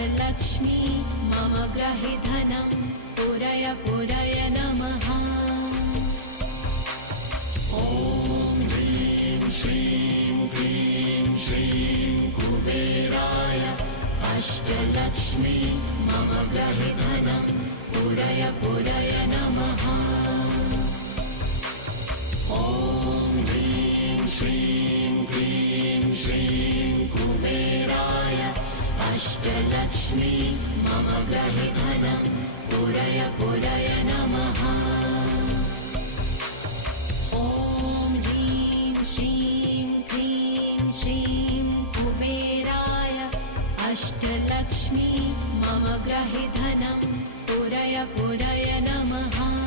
अष्टलक्ष्मी मम ग्रहे धनं पुरय पुरय नमः। ॐ ह्रीं श्रीं क्लीं श्रीं कुबेराय अष्टलक्ष्मी मम ग्रहे धनं पुरय पुरय नमः। ॐ ह्रीं श्रीं क्लीं श्रीं कुबेराय अष्टलक्ष्मी मम ग्रहे धनं पुरय पुरय नमः। ॐ ह्रीं श्रीं क्लीं श्रीं कुबेराय अष्टलक्ष्मी मम ग्रहे धनं पुरय पुरय नमः।